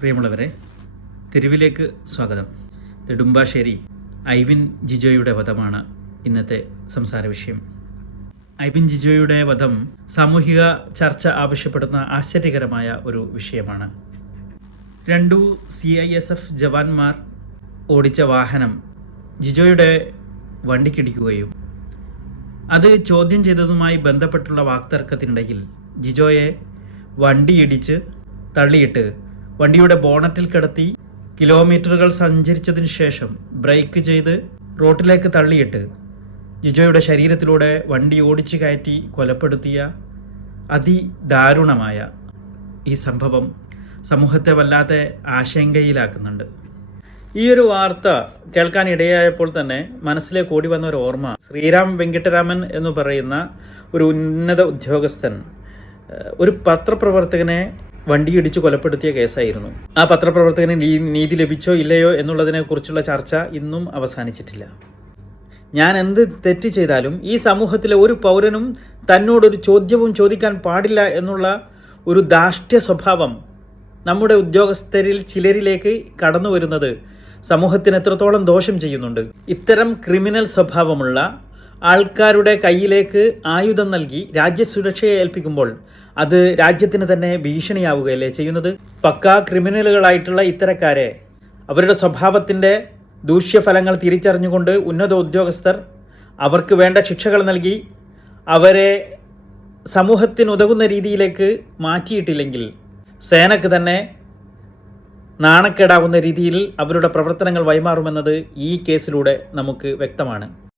പ്രിയമുള്ളവരെ, തെരുവിലേക്ക് സ്വാഗതം. നെടുമ്പാശ്ശേരി ഐവിൻ ജിജോയുടെ വധമാണ് ഇന്നത്തെ സംസാര വിഷയം. ഐവിൻ ജിജോയുടെ വധം സാമൂഹിക ചർച്ച ആവശ്യപ്പെടുന്ന ആശ്ചര്യകരമായ ഒരു വിഷയമാണ്. 2 CISF ജവാന്മാർ ഓടിച്ച വാഹനം ജിജോയുടെ വണ്ടിക്കിടിക്കുകയും അത് ചോദ്യം ചെയ്തതുമായി ബന്ധപ്പെട്ടുള്ള വാക്തർക്കത്തിനിടയിൽ ജിജോയെ വണ്ടിയിടിച്ച് തള്ളിയിട്ട് വണ്ടിയുടെ ബോണറ്റിൽ കിടത്തി കിലോമീറ്ററുകൾ സഞ്ചരിച്ചതിന് ശേഷം ബ്രേക്ക് ചെയ്ത് റോട്ടിലേക്ക് തള്ളിയിട്ട് ജിജോയുടെ ശരീരത്തിലൂടെ വണ്ടി ഓടിച്ചു കയറ്റി കൊലപ്പെടുത്തിയ അതിദാരുണമായ ഈ സംഭവം സമൂഹത്തെ വല്ലാതെ ആശങ്കയിലാക്കുന്നുണ്ട്. ഈ ഒരു വാർത്ത കേൾക്കാൻ ഇടയായപ്പോൾ തന്നെ മനസ്സിലേക്ക് ഓടി വന്ന ഒരു ഓർമ്മ, ശ്രീരാം വെങ്കിട്ടരാമൻ എന്ന് പറയുന്ന ഒരു ഉന്നത ഉദ്യോഗസ്ഥൻ ഒരു പത്രപ്രവർത്തകനെ വണ്ടിയിടിച്ച് കൊലപ്പെടുത്തിയ കേസായിരുന്നു. ആ പത്രപ്രവർത്തകന് നീതി ലഭിച്ചോ ഇല്ലയോ എന്നുള്ളതിനെ കുറിച്ചുള്ള ചർച്ച ഇന്നും അവസാനിച്ചിട്ടില്ല. ഞാൻ എന്ത് തെറ്റ് ചെയ്താലും ഈ സമൂഹത്തിലെ ഒരു പൗരനും തന്നോടൊരു ചോദ്യവും ചോദിക്കാൻ പാടില്ല എന്നുള്ള ഒരു ധാർഷ്ട്യ സ്വഭാവം നമ്മുടെ ഉദ്യോഗസ്ഥരിൽ ചിലരിലേക്ക് കടന്നു വരുന്നത് സമൂഹത്തിന് എത്രത്തോളം ദോഷം ചെയ്യുന്നുണ്ട്. ഇത്തരം ക്രിമിനൽ സ്വഭാവമുള്ള ആൾക്കാരുടെ കയ്യിലേക്ക് ആയുധം നൽകി രാജ്യസുരക്ഷയെ ഏൽപ്പിക്കുമ്പോൾ അത് രാജ്യത്തിന് തന്നെ ഭീഷണിയാവുകയല്ലേ ചെയ്യുന്നത്. പക്കാ ക്രിമിനലുകളായിട്ടുള്ള ഇത്തരക്കാരെ അവരുടെ സ്വഭാവത്തിൻ്റെ ദൂഷ്യഫലങ്ങൾ തിരിച്ചറിഞ്ഞുകൊണ്ട് ഉന്നത ഉദ്യോഗസ്ഥർ അവർക്ക് വേണ്ട ശിക്ഷകൾ നൽകി അവരെ സമൂഹത്തിനുതകുന്ന രീതിയിലേക്ക് മാറ്റിയിട്ടില്ലെങ്കിൽ സേനക്ക് തന്നെ നാണക്കേടാവുന്ന രീതിയിൽ അവരുടെ പ്രവർത്തനങ്ങൾ വഴിമാറുമെന്നത് ഈ കേസിലൂടെ നമുക്ക് വ്യക്തമാണ്.